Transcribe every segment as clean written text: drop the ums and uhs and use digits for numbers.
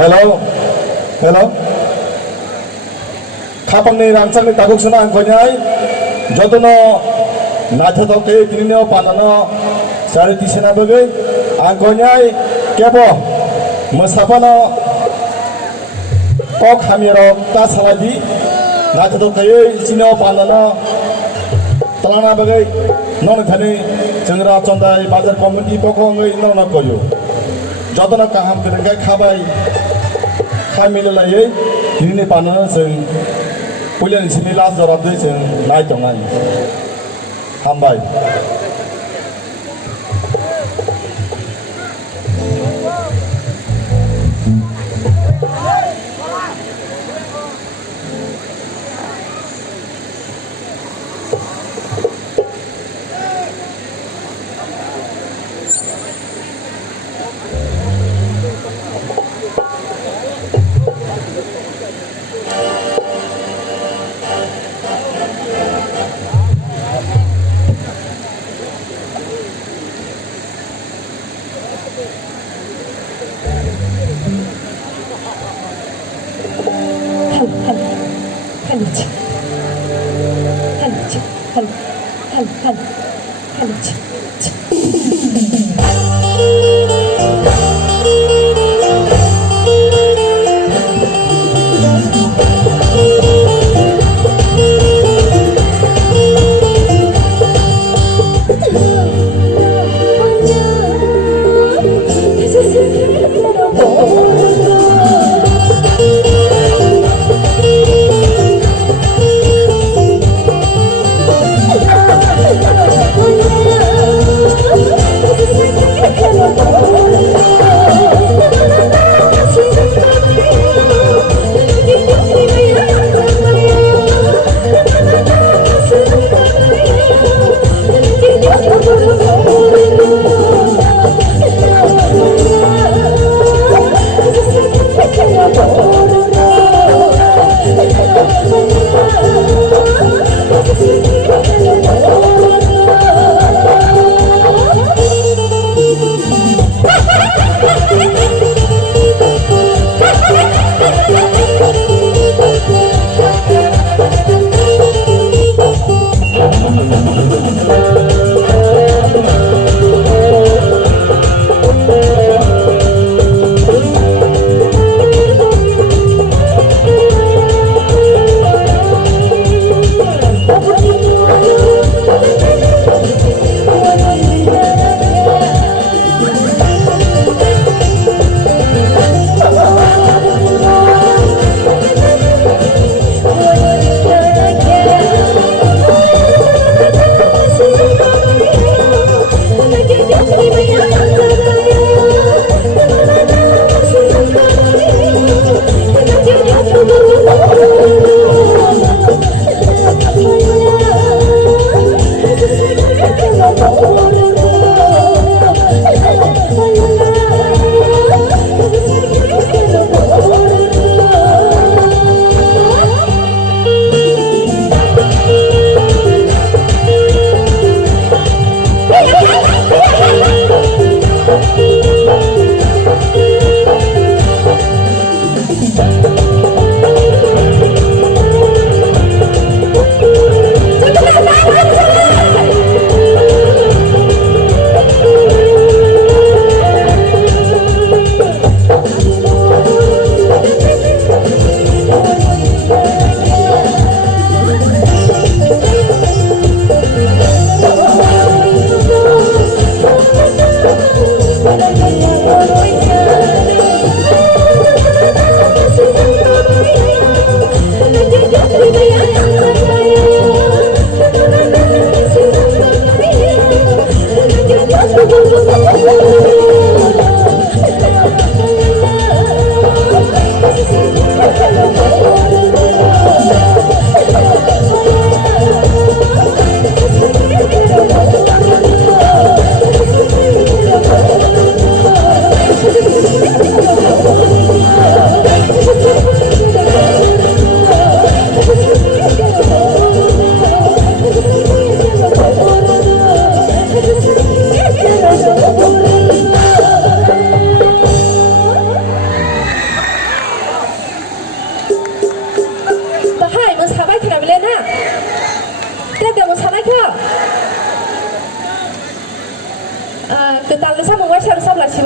Hello, hello. Kapang ni rangsang ni taguk suna ang konyay. Jodono nathado ke tinino panano sari tisena bagay. Ang konyay kebo masapano kok hamiro ta saladi nathado ke tinino panano talana bagay non thani jengra chondai bazar community poko ngai non koyo. Jodono kaham kerengai khabai Khamilai ini panah seng punya di sini las dorong tu seng naik jangan hambai.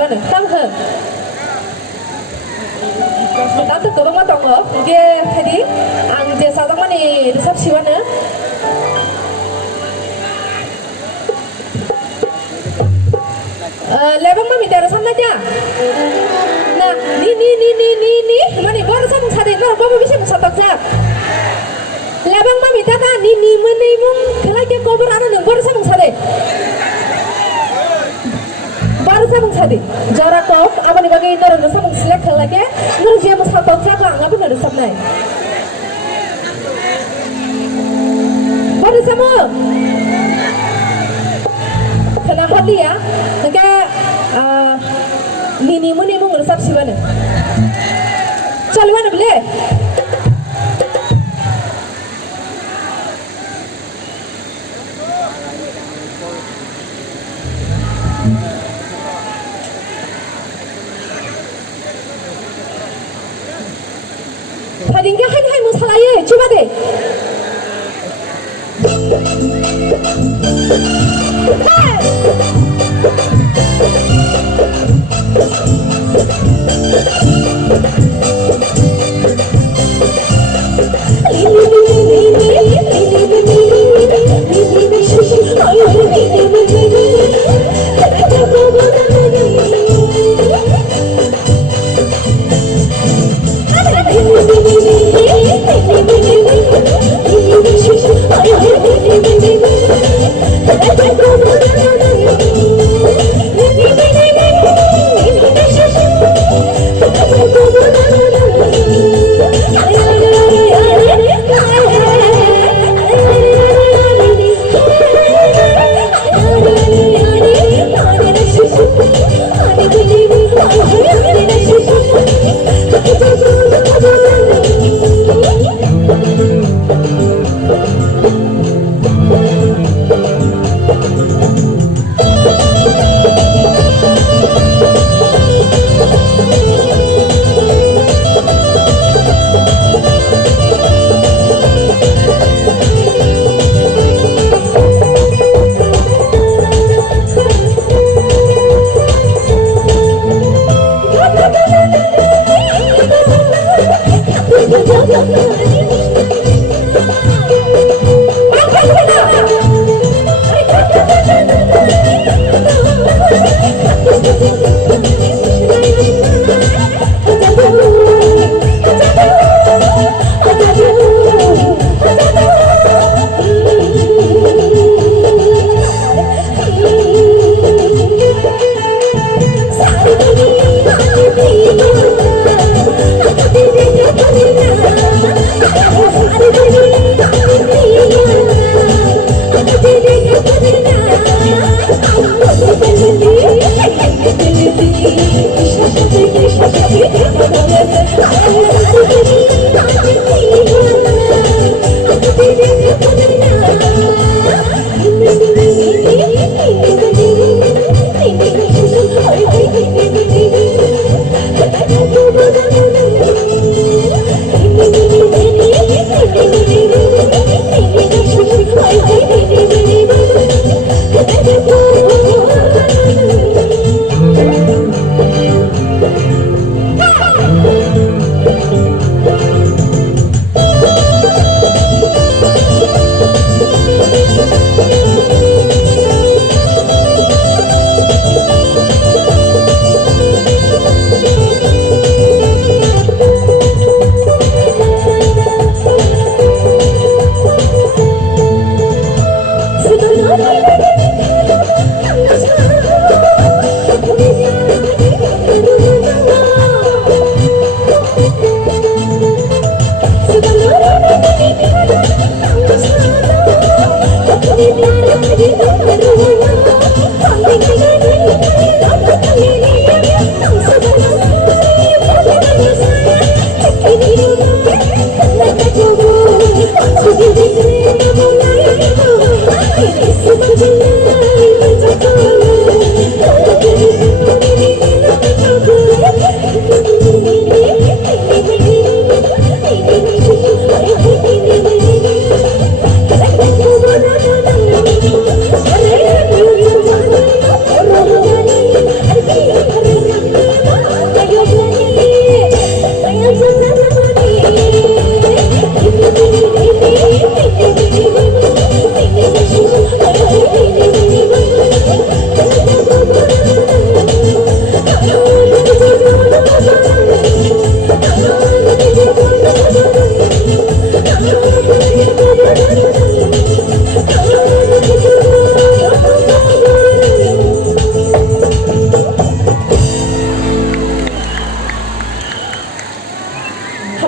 siwana tangho tatu kobang ma tongo ge thadi ang je sajak mani resep siwana lebang ma mitara samna ja na ni mani bor samung sade na bobo bisa satak ja lebang ma mitata ni menei mung khelai ke kobor aro nang bor samung sade baru samung sadi jara kok apa nih bagai itu orang samung selek lagi nurus dia mesti tahu siapa nggak pun ada sabnai baru samung kena hati ya nggak nini muni mung resep siwana caluan boleh Padingga hai musalaya coba deh.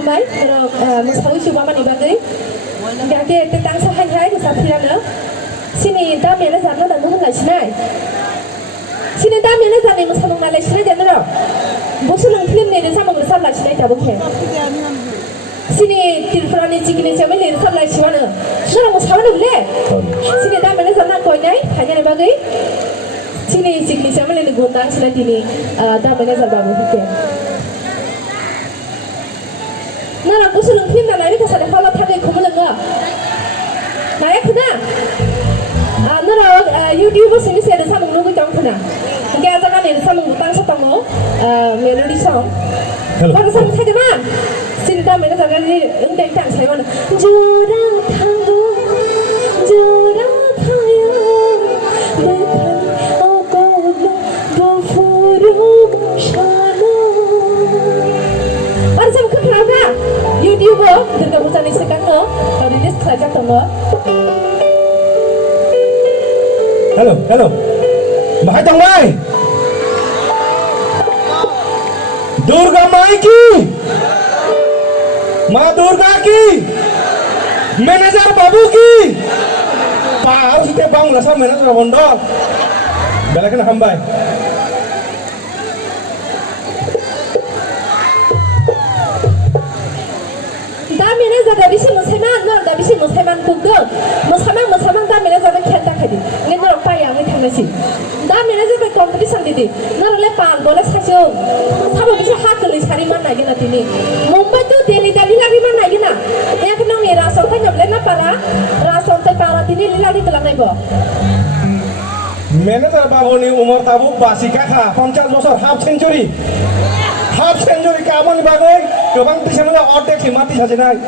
Hambai, kalau musawi coba mana bagai, gage tetang sahai hai musafirana, sini dah mana zaman dah mungkin lagi nai, sini dah mana zaman musamung nai lagi nai jangan lo, bukan orang film ni desa mungkin sam lagi nai tak boleh. Sini tirfrani cikini zaman ni sam lagi mana, orang musawi boleh, sini dah mana zaman kau nai, hanya bagai, sini cikini zaman ni gundang sini tini, dah mana zaman boleh. Nara aku suruh film nak lari ke sana kalau tak ada kumul enggak. Naya kena. Nara YouTube sini saya ada sama nunggu jam kena. Mungkin aja kan ada sama ngutang setamu melody song. Pada sama saya mana? Sini dah mana jangan ni undang tang saya mana. Jura thayo, jura thayo, betul aku bafuru shano. Pada sama kenapa? YouTube Durga Puja ni sekarang rilis kerja tengah. Hello. Mahai tang mai. Durga Mai ki. Ma Durga ki. Manager Babu ki. Pau site bang lasa manager Bondo. Belakan hambai. Damene zada bisi musaiman nor da bisi musaiman kugdo musamang damene zada khenta khadi nge nor paya nge thanasi damene zada competition didi nor le pan bole sajo sabo bisi hakli sari man na gina tini Mumbai tu Delhi lagi man na gina ek nong ni rason ta nyable na para tini lilari kelang nai bo Manager Babu ni umur tabu basi kakha 50 bosor half century kamu bagai kebang bisa mula order si mati saja naik.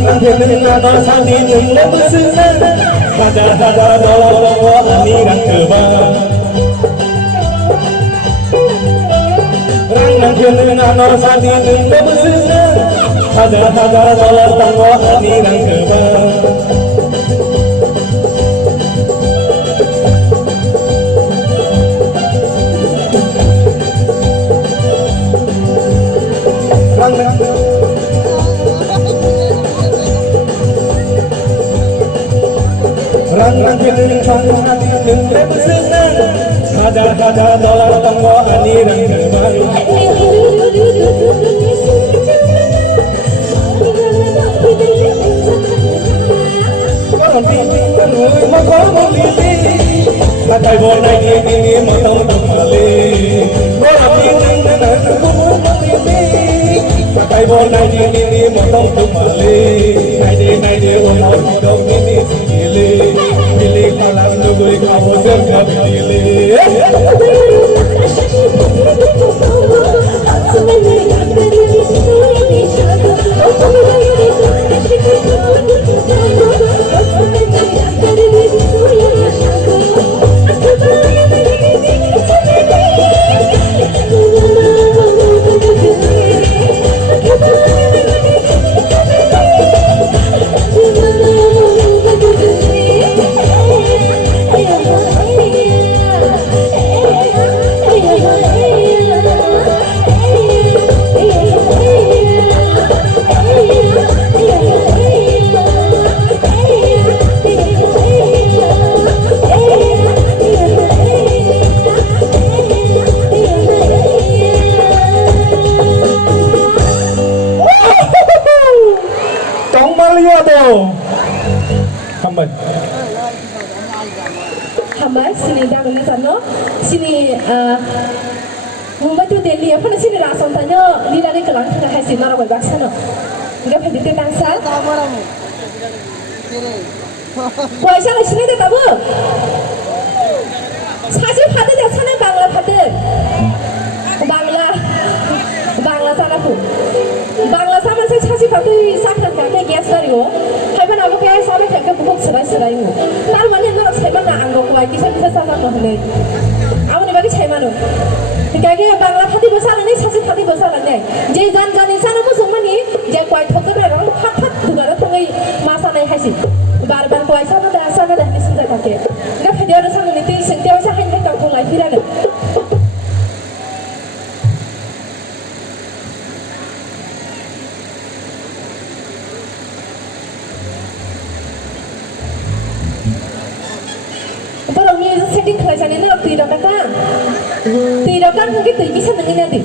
Rang thiên nano sani nung busna Hada dolo ani rang keba Rang thiên nano sani nung busna Hada dolo ani rang keba Rang thiên sang sani nung busna Hada dolo ani rang keba Con tin con người mà có một lý là tại vô này đi mà đâu đâu mà lì có làm tin nên là cũng muốn có lý mà tại vô này đi mà đâu đâu mà lì này đi ôi ôi đâu đi lì mà làm cho người cao một giấc ngập lì Hamba sini dalam sana sini Mumbai tu Delhi apa nasi ni rasam tanya ni lagi kelang tengah hasil marah berbak sana. Enggak pergi ke bangsa. Kuasa ni sini dah tahu. Sahaja pada dah sana Bangla pada. Bangla sana pun. Bangla sama saya sahaja pada sakit kakek gas dari o. Hai mana aku kayak sama kakek bukan serai mu. Tar mana nak saya mana anggo kuai bisa sama mahal. Aku ni bagi saya mana. Kakek Bangla pada besar ni sahaja pada besar ni. Jadi jan sana musuh mana jadi kuai thokar orang hak dua orang tungai masa ni hasil. Bar kuai sana dah ni sudah kakek. Enggak pada orang sana ni sentiasa saya hendak kau tungai firan. Setting kerajaan ini waktu tidak kan mungkin bisa dengan nanti.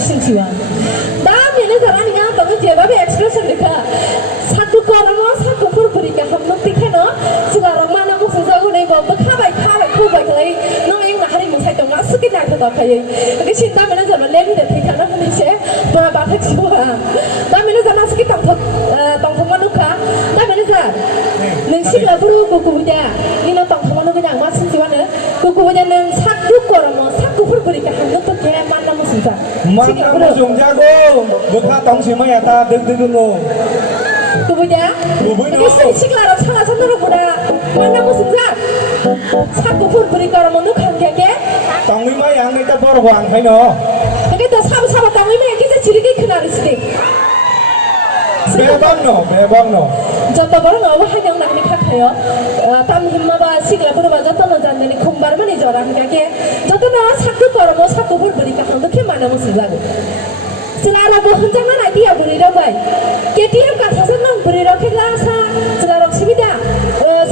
Singsiwan. Dah manager ani yang tahu jawab expression dekha. Satu korang satu pur-puri kaham nanti kena sekarang mana musuh jago nih bawa kabai kubai kelai nong yang hari musuh itu nggak sakit nak tetap kaya. Tapi cinta manager lem deh karena nanti sih bapak semua. Dah manager nasi kita tong manuka. Dah manager nasi lah puru kuku punya. Ini tong manuka yang masih Singsiwan deh. Kuku punya neng satu korang satu pur-puri kaham nanti kaya mana musuh jago. Mana musuh jago, bukan tong si maya ta deng lo. Kubunya, ini sih kelar salah satu orang mana musuh jago. Satu pur-puri korang manuk kan kaya. Tong lima yang kita baru buang, hay no. Jadi dah sama-sama tong ini kita ciri kenal sih. Bebang no. Jatuh barang awak hanya nak nikah kaya. Tam himma ba sigla pura ba jatuh na jangan ni kumbar mana jorang kaya. Jatuh na satu korang satu pur-puri kaham tu kaya mana musuh jago. Selara bohong jangan nanti ya beri ramai. KTM kan sahaja nang beri rakyat lasa. Selara sibida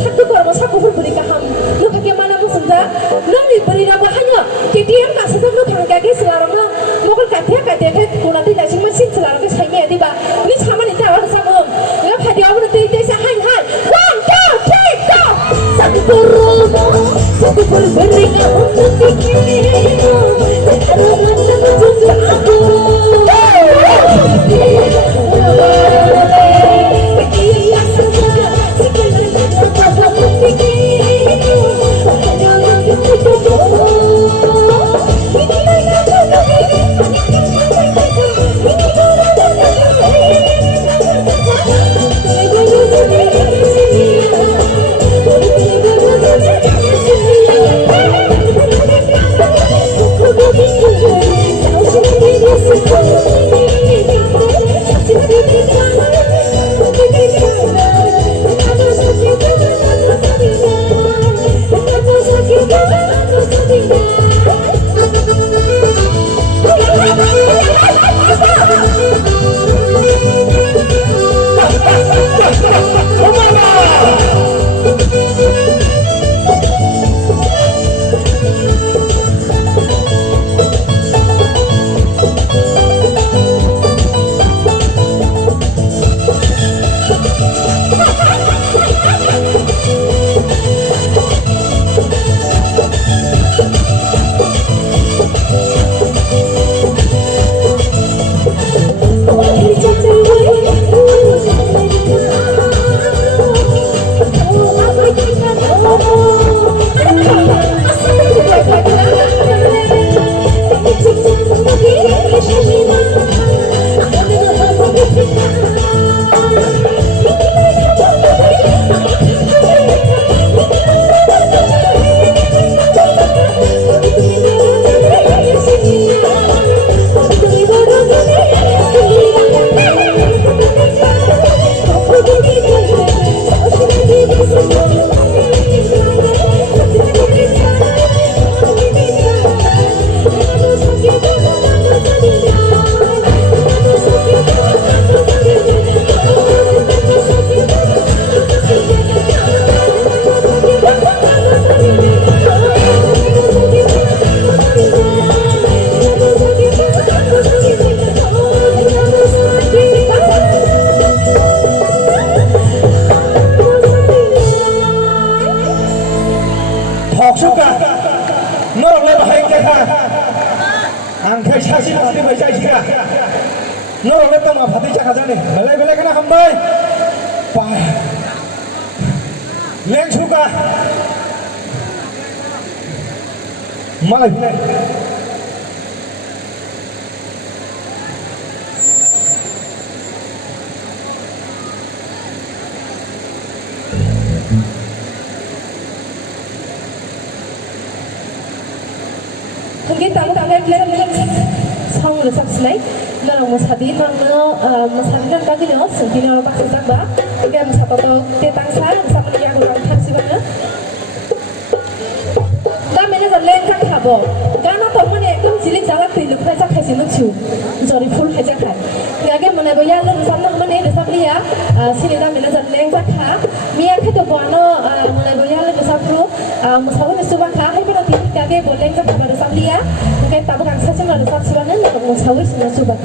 satu korang satu pur-puri kaham. Lu kaya mana musuh jago. Nang ni beri ramai hanya KTM kan sahaja lu kan kaya selara nang mukul kaya kuna ti nasi mesin selara ke saya ni ba. Ni sama ni tahu sama. Nggak hadiah pun nanti desa hai. 1, 2, 3, go. Satu pur-puri kaham nanti kini. Sekarang mana musuh jago. Malah ini. Kita sang resep selai, dalam masadi dan bagi lo, sendiri orang paksa sabah, kita masa tahu tentang saya, sama dia orang taksi mana. Dah mana jalan tak habo, karena tahu mana ekam jilik jalan tilu kerja kasih lucu, jadi full kerja kan. Gak mana goya lo sana mana resep dia, sini dah mana jalan tak ha, mian kita buano mana goya lo resep pro, masalah resep kah, hai pernah tiga boleh tak resep dia. kayak tak berang saja malu tak silakan untuk mengetahui semua coba.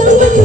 Halo.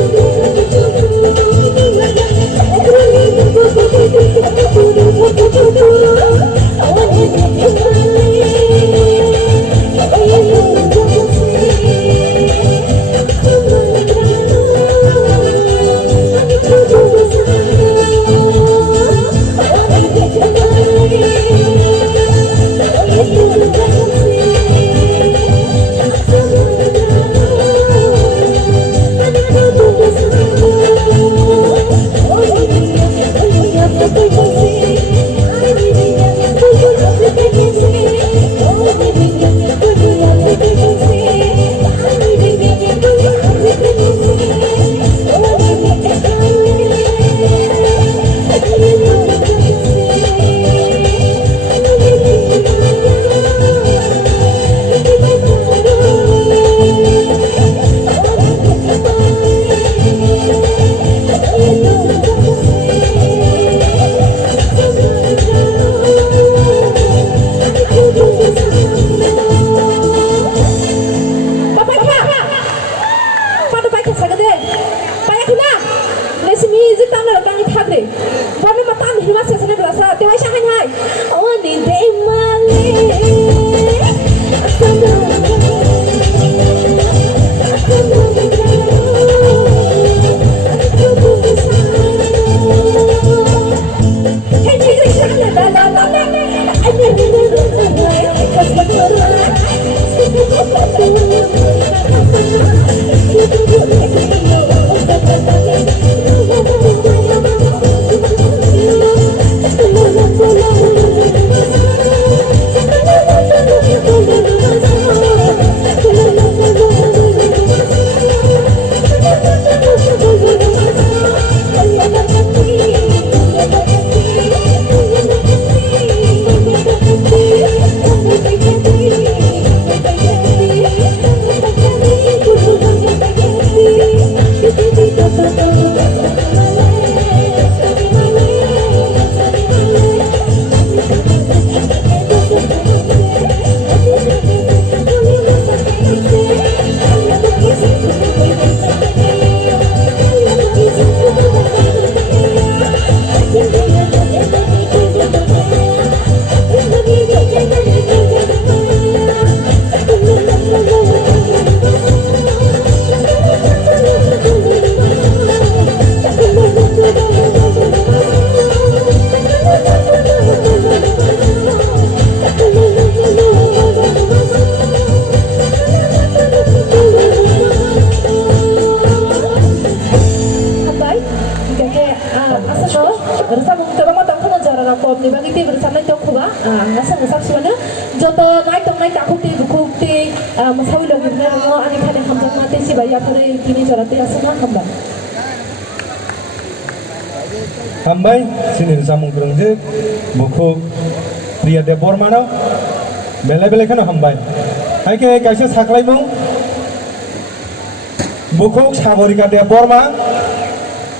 sagade payakuna lesmi ji tamna rang thagre bome matan hima sesane brasa te hai sahan hai oni de male Hambai sini samung kerengje buku pria depor mana bele kan hambai hai ke kaisa saklai mung buku sagorika depor ma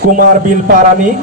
Kumar Bil Parani